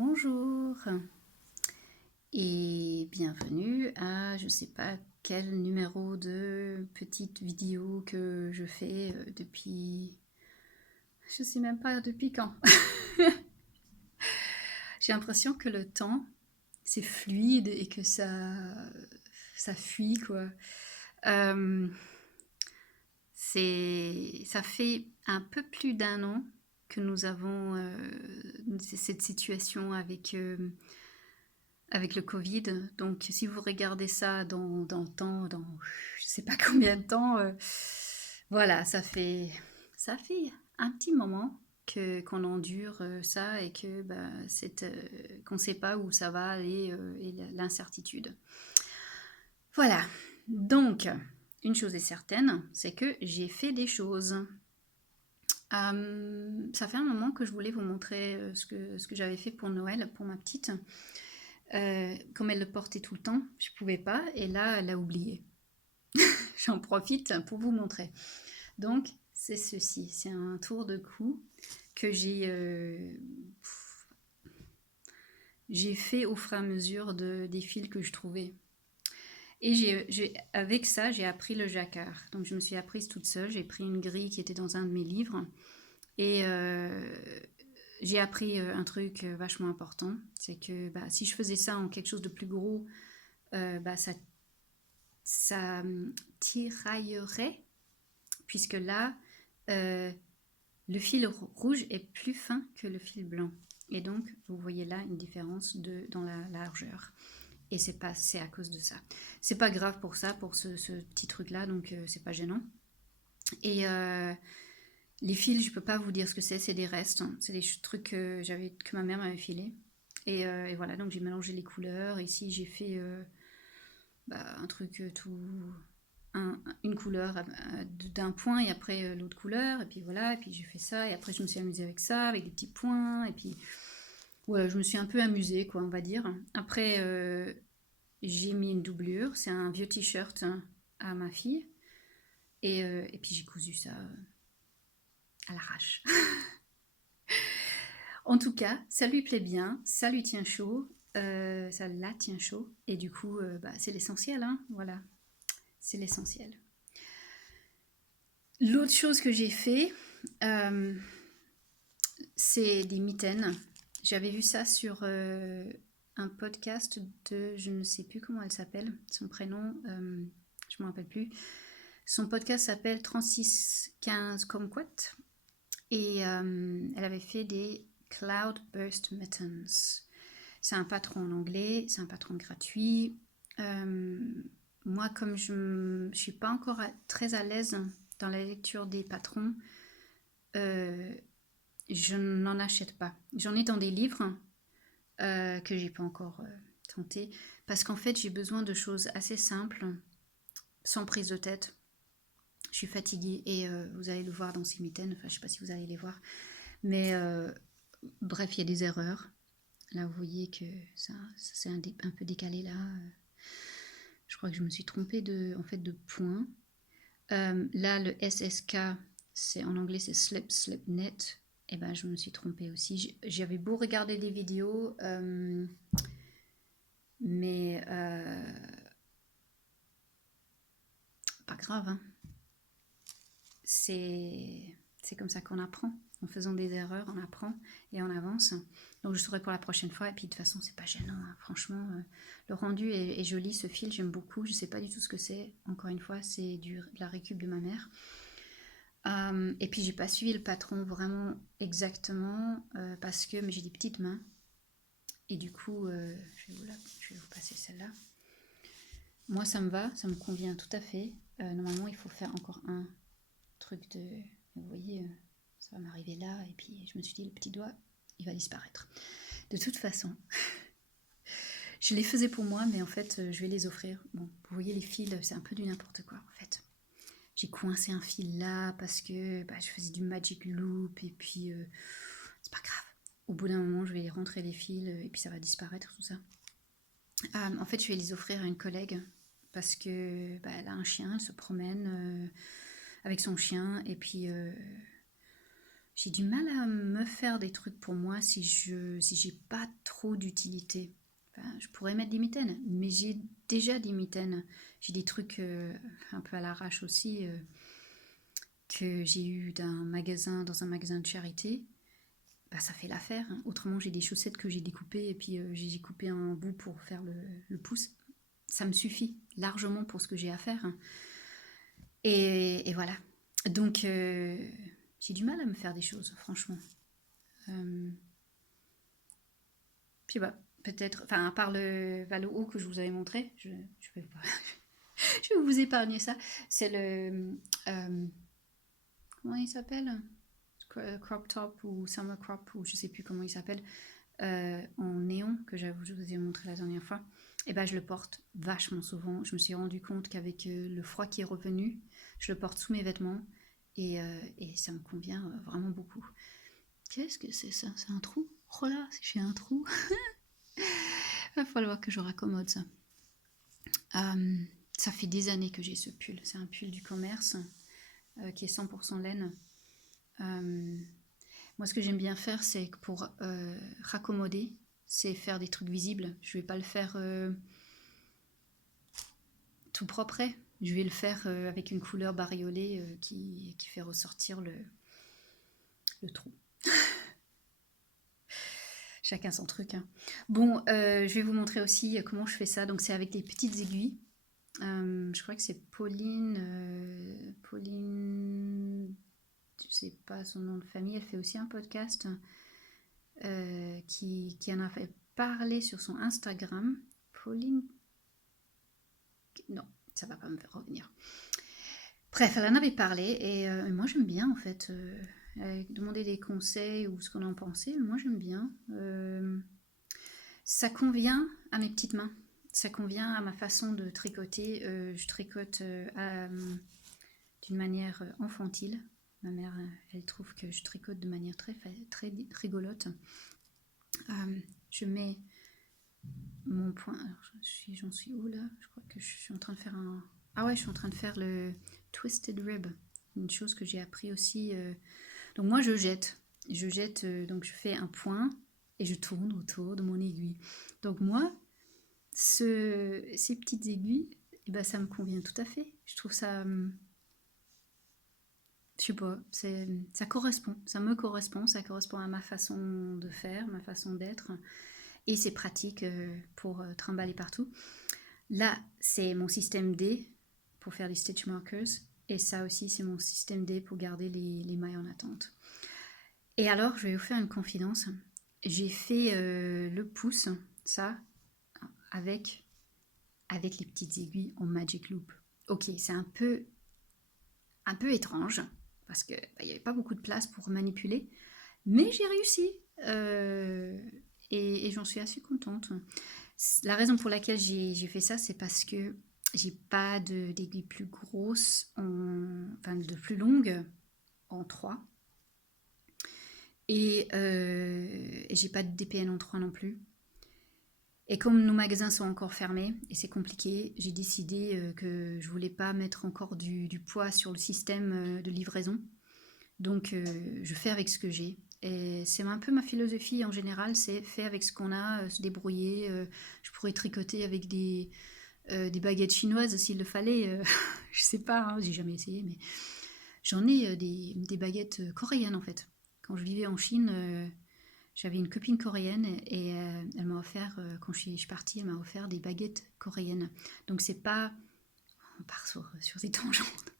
Bonjour et bienvenue à je sais pas quel numéro de petite vidéo que je fais depuis je sais même pas depuis quand. J'ai l'impression que le temps c'est fluide et que ça fuit quoi. Euh, ça fait un peu plus d'un an que nous avons cette situation avec le Covid. Donc, si vous regardez ça dans le temps, dans je sais pas combien de temps, voilà, ça fait un petit moment qu'on endure ça et que bah, qu'on ne sait pas où ça va aller et l'incertitude. Voilà. Donc, une chose est certaine, c'est que j'ai fait des choses. Ça fait un moment que je voulais vous montrer ce que j'avais fait pour Noël, pour ma petite. Comme elle le portait tout le temps, je pouvais pas, et là, elle a oublié. J'en profite pour vous montrer. Donc, c'est ceci, c'est un tour de cou que j'ai fait au fur et à mesure des fils que je trouvais. Et avec ça, j'ai appris le jacquard. Donc, je me suis apprise toute seule. J'ai pris une grille qui était dans un de mes livres. Et j'ai appris un truc vachement important. C'est que bah, si je faisais ça en quelque chose de plus gros, bah, ça tiraillerait, puisque là, euh, le fil rouge est plus fin que le fil blanc. Et donc, vous voyez là une différence dans la largeur. Et c'est à cause de ça. C'est pas grave pour ça, pour ce petit truc-là, donc c'est pas gênant. Et les fils, je peux pas vous dire ce que c'est des restes. Hein. C'est des trucs que ma mère m'avait filé. Et voilà, donc j'ai mélangé les couleurs. Ici, j'ai fait un truc une couleur d'un point et après l'autre couleur, et puis voilà, et puis j'ai fait ça, et après je me suis amusée avec ça, avec des petits points, et puis ouais, je me suis un peu amusée, quoi, on va dire. Après, j'ai mis une doublure, c'est un vieux t-shirt à ma fille, et puis j'ai cousu ça à l'arrache. En tout cas, ça lui plaît bien, ça lui tient chaud, ça la tient chaud, et du coup, bah, c'est l'essentiel, hein, voilà, c'est l'essentiel. L'autre chose que j'ai fait, euh, c'est des mitaines. J'avais vu ça sur un podcast de, je ne sais plus comment elle s'appelle, son prénom, je ne me rappelle plus. Son podcast s'appelle 3615 Kumquat et elle avait fait des Cloudburst Mittens. C'est un patron en anglais, c'est un patron gratuit. Euh, Moi, comme je ne suis pas encore très à l'aise dans la lecture des patrons, euh, je n'en achète pas. J'en ai dans des livres que j'ai pas encore tenté parce qu'en fait j'ai besoin de choses assez simples, sans prise de tête. Je suis fatiguée et vous allez le voir dans ces mitaines. Enfin, je sais pas si vous allez les voir, mais bref, il y a des erreurs. Là, vous voyez que ça c'est un peu décalé là. Je crois que je me suis trompée en fait de point. Là, le SSK, c'est en anglais, c'est Slip Slip Knit. Et ben, je me suis trompée aussi. J'avais beau regarder des vidéos, mais pas grave. Hein. C'est comme ça qu'on apprend. En faisant des erreurs, on apprend et on avance. Donc je saurai pour la prochaine fois. Et puis de toute façon, c'est pas gênant. Hein. Franchement, le rendu est joli. Ce fil, j'aime beaucoup. Je sais pas du tout ce que c'est. Encore une fois, c'est de la récup de ma mère. Et puis j'ai pas suivi le patron vraiment exactement parce que mais j'ai des petites mains et du coup je vais vous passer celle-là. Moi ça me va, ça me convient tout à fait. Normalement il faut faire encore un truc de, vous voyez, ça va m'arriver là et puis je me suis dit le petit doigt il va disparaître. De toute façon, je les faisais pour moi mais en fait je vais les offrir. Bon, vous voyez les fils, c'est un peu du n'importe quoi en fait. J'ai coincé un fil là parce que bah, je faisais du magic loop et puis c'est pas grave. Au bout d'un moment, je vais rentrer les fils et puis ça va disparaître tout ça. En fait, je vais les offrir à une collègue parce que bah, elle a un chien, elle se promène avec son chien et puis j'ai du mal à me faire des trucs pour moi si j'ai pas trop d'utilité. Enfin, je pourrais mettre des mitaines, mais j'ai déjà des mitaines. J'ai des trucs un peu à l'arrache aussi que j'ai eu dans un magasin de charité. Bah, ça fait l'affaire, hein. Autrement, j'ai des chaussettes que j'ai découpées et puis j'ai coupé un bout pour faire le pouce. Ça me suffit largement pour ce que j'ai à faire, hein. Et voilà. Donc, j'ai du mal à me faire des choses, franchement. Euh, Puis bah, peut-être, enfin, à part le haut que je vous avais montré, je vais pas, je vais vous épargner ça. C'est comment il s'appelle? Crop top ou summer crop ou je sais plus comment il s'appelle, en néon que je vous ai montré la dernière fois. Et ben je le porte vachement souvent. Je me suis rendu compte qu'avec le froid qui est revenu, je le porte sous mes vêtements et ça me convient vraiment beaucoup. Qu'est-ce que c'est ça? C'est un trou? Oh là, j'ai un trou. Il va falloir que je raccommode ça. Ça fait des années que j'ai ce pull. C'est un pull du commerce qui est 100% laine. Moi, ce que j'aime bien faire, c'est que pour raccommoder, c'est faire des trucs visibles. Je vais pas le faire tout propre. Je vais le faire avec une couleur bariolée qui fait ressortir le trou. Chacun son truc, hein. Bon, je vais vous montrer aussi comment je fais ça. Donc, c'est avec des petites aiguilles. Je crois que c'est Pauline, je sais pas son nom de famille. Elle fait aussi un podcast qui en a fait parler sur son Instagram. Pauline, non, ça va pas me faire revenir. Bref, elle en avait parlé et moi j'aime bien en fait. Demander des conseils ou ce qu'on en pensait, moi j'aime bien. Ça convient à mes petites mains. Ça convient à ma façon de tricoter. Je tricote d'une manière enfantile. Ma mère, elle trouve que je tricote de manière très rigolote. Je mets mon point. Alors, j'en suis où là? Je crois que je suis en train de faire un. Ah ouais, je suis en train de faire le twisted rib. Une chose que j'ai appris aussi. Donc moi, je jette. Donc je fais un point et je tourne autour de mon aiguille. Donc moi, ces petites aiguilles, eh ben, ça me convient tout à fait. Je trouve ça. Je sais pas, ça correspond, ça correspond à ma façon de faire, ma façon d'être, et c'est pratique pour trimballer partout. Là, c'est mon système D pour faire les stitch markers, et ça aussi, c'est mon système D pour garder les mailles en attente. Et alors, je vais vous faire une confidence. J'ai fait le pouce, ça, avec les petites aiguilles en Magic Loop. Ok, c'est un peu étrange, parce qu'il n'y avait pas beaucoup de place pour manipuler, mais j'ai réussi. Et j'en suis assez contente. La raison pour laquelle j'ai fait ça, c'est parce que j'ai pas d'aiguille plus grosse, enfin de plus longue en 3. Et j'ai pas de DPN en 3 non plus. Et comme nos magasins sont encore fermés et c'est compliqué, j'ai décidé que je voulais pas mettre encore du poids sur le système de livraison. Donc je fais avec ce que j'ai. Et c'est un peu ma philosophie en général, c'est faire avec ce qu'on a, se débrouiller. Je pourrais tricoter avec des baguettes chinoises s'il le fallait. Je sais pas, hein, j'ai jamais essayé, mais j'en ai des baguettes coréennes en fait. Quand je vivais en Chine, j'avais une copine coréenne et elle m'a offert, quand je suis partie, elle m'a offert des baguettes coréennes. Donc c'est pas... On part sur des tangentes.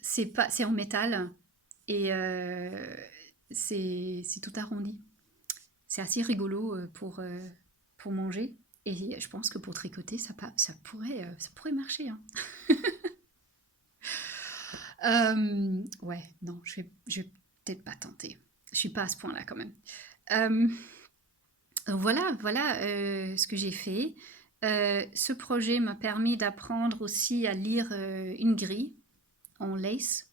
C'est en métal et c'est tout arrondi. C'est assez rigolo pour manger. Et je pense que pour tricoter, ça pourrait marcher, hein. Ouais, non, je vais peut-être pas tenter. Je suis pas à ce point-là quand même. Euh, voilà ce que j'ai fait. Ce projet m'a permis d'apprendre aussi à lire une grille en lace,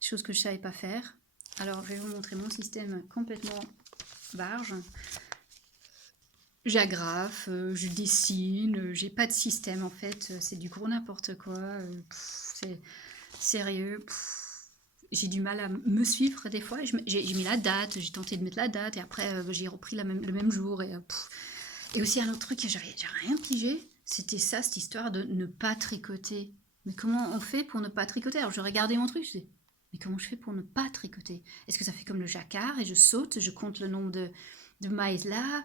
chose que je ne savais pas faire. Alors, je vais vous montrer mon système complètement barge. J'agrafe, je dessine, j'ai pas de système en fait, c'est du gros n'importe quoi. C'est sérieux. j'ai du mal à me suivre des fois. J'ai mis la date, j'ai tenté de mettre la date et après j'ai repris le même jour. Et aussi un autre truc que j'avais rien pigé, c'était ça, cette histoire de ne pas tricoter. Mais comment on fait pour ne pas tricoter? Alors je regardais mon truc, je disais, mais comment je fais pour ne pas tricoter? Est-ce que ça fait comme le jacquard et je saute, je compte le nombre de mailles là?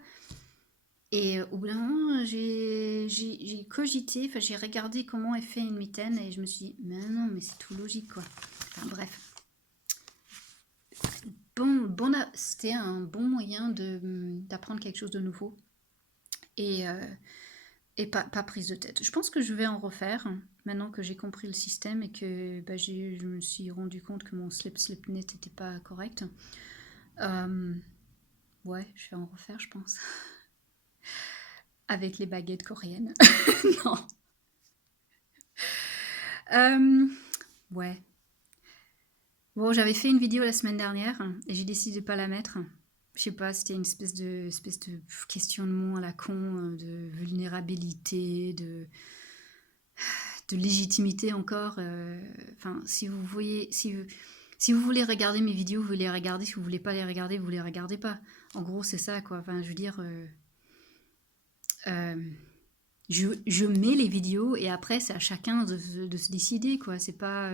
Et au bout d'un moment, j'ai cogité, enfin j'ai regardé comment est fait une mitaine et je me suis dit, mais non, mais c'est tout logique quoi. Enfin bref. C'était un bon moyen d'apprendre quelque chose de nouveau et, pas prise de tête. Je pense que je vais en refaire maintenant que j'ai compris le système et que bah, je me suis rendu compte que mon slip-net n'était pas correct. Euh, ouais, je vais en refaire, je pense. Avec les baguettes coréennes. Non. Ouais. Bon, j'avais fait une vidéo la semaine dernière et j'ai décidé de pas la mettre. Je sais pas, c'était une espèce de questionnement à la con, de vulnérabilité, de légitimité encore. Enfin, si vous voyez, si vous voulez regarder mes vidéos, vous les regardez. Si vous voulez pas les regarder, vous les regardez pas. En gros, c'est ça, quoi. Enfin, je veux dire, euh, je mets les vidéos et après, c'est à chacun de se décider, quoi. C'est pas,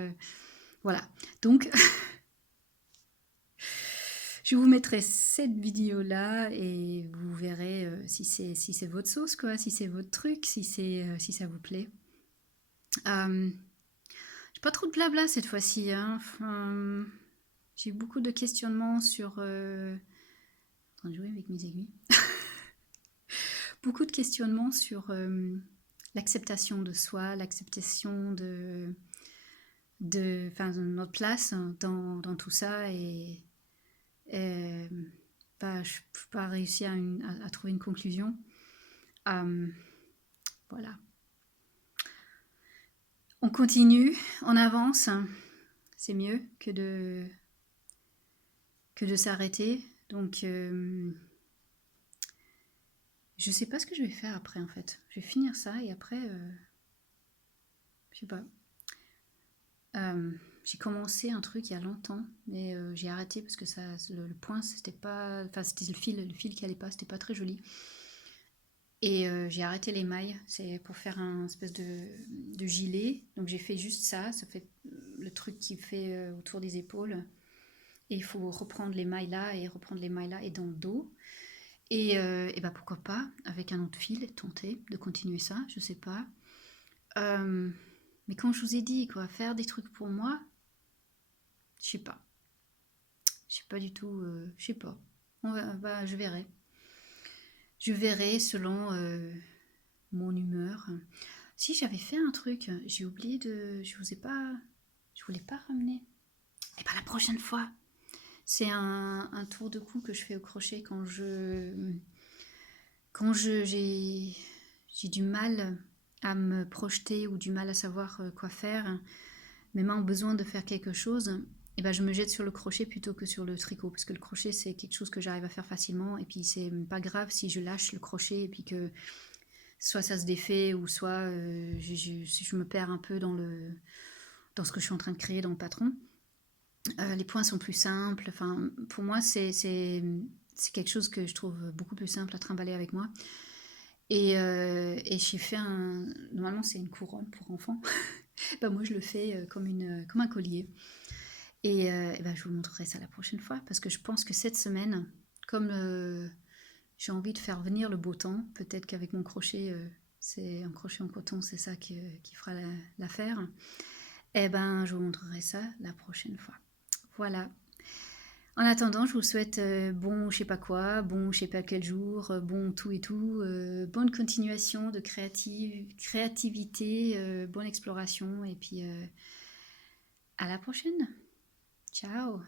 voilà. Donc, je vous mettrai cette vidéo-là et vous verrez si c'est votre sauce, quoi, si c'est votre truc, si ça vous plaît. J'ai pas trop de blabla cette fois-ci, hein. Enfin, j'ai eu beaucoup de questionnements sur... En train de jouer avec mes aiguilles. Beaucoup de questionnements sur l'acceptation de soi, l'acceptation de notre place dans tout ça et bah, je n'ai pas réussi à trouver une conclusion. Voilà. On continue, on avance. C'est mieux que de s'arrêter. Donc, je sais pas ce que je vais faire après en fait. Je vais finir ça et après, je sais pas. J'ai commencé un truc il y a longtemps, mais j'ai arrêté parce que le point c'était pas, enfin c'était le fil qui allait pas, c'était pas très joli. Et j'ai arrêté les mailles, c'est pour faire un espèce de gilet. Donc j'ai fait juste ça, ça fait le truc qui fait autour des épaules. Et il faut reprendre les mailles là et reprendre les mailles là et dans le dos. Et bah pourquoi pas, avec un autre fil, tenter de continuer ça, je sais pas. Mais comme je vous ai dit, quoi, faire des trucs pour moi, je sais pas. Je sais pas du tout, je sais pas. Bah, je verrai. Je verrai selon mon humeur. Si j'avais fait un truc, j'ai oublié je voulais pas ramener. Et bah la prochaine fois, c'est un tour de cou que je fais au crochet quand j'ai du mal à me projeter ou du mal à savoir quoi faire. Mes mains ont besoin de faire quelque chose. Et ben je me jette sur le crochet plutôt que sur le tricot parce que le crochet c'est quelque chose que j'arrive à faire facilement et puis c'est pas grave si je lâche le crochet et puis que soit ça se défait ou soit je me perds un peu dans ce que je suis en train de créer dans le patron. Les points sont plus simples. Enfin, pour moi, c'est quelque chose que je trouve beaucoup plus simple à trimballer avec moi. Et j'ai fait un... Normalement, c'est une couronne pour enfants. Ben, moi, je le fais comme un collier. Et ben, je vous montrerai ça la prochaine fois parce que je pense que cette semaine, comme j'ai envie de faire venir le beau temps, peut-être qu'avec mon crochet, c'est un crochet en coton, c'est ça qui fera l'affaire. Et ben, je vous montrerai ça la prochaine fois. Voilà. En attendant, je vous souhaite bon je sais pas quoi, bon je sais pas quel jour, bon tout et tout, bonne continuation de créativité, bonne exploration et puis à la prochaine. Ciao